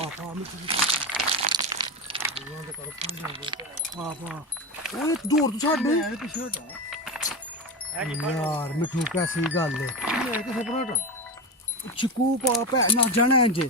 ਪਾ ਮਿੱਠੂ ਪਾ ਓਏ ਦੂਰ ਤੋਂ ਛੱਡ ਯਾਰ ਮਿੱਠੂ ਕੈਸੀ ਗੱਲ ਹੈ ਚਿਕੂ ਪਾ ਭੈਣ ਨਾ ਜਾਣਾ ਇੰਜ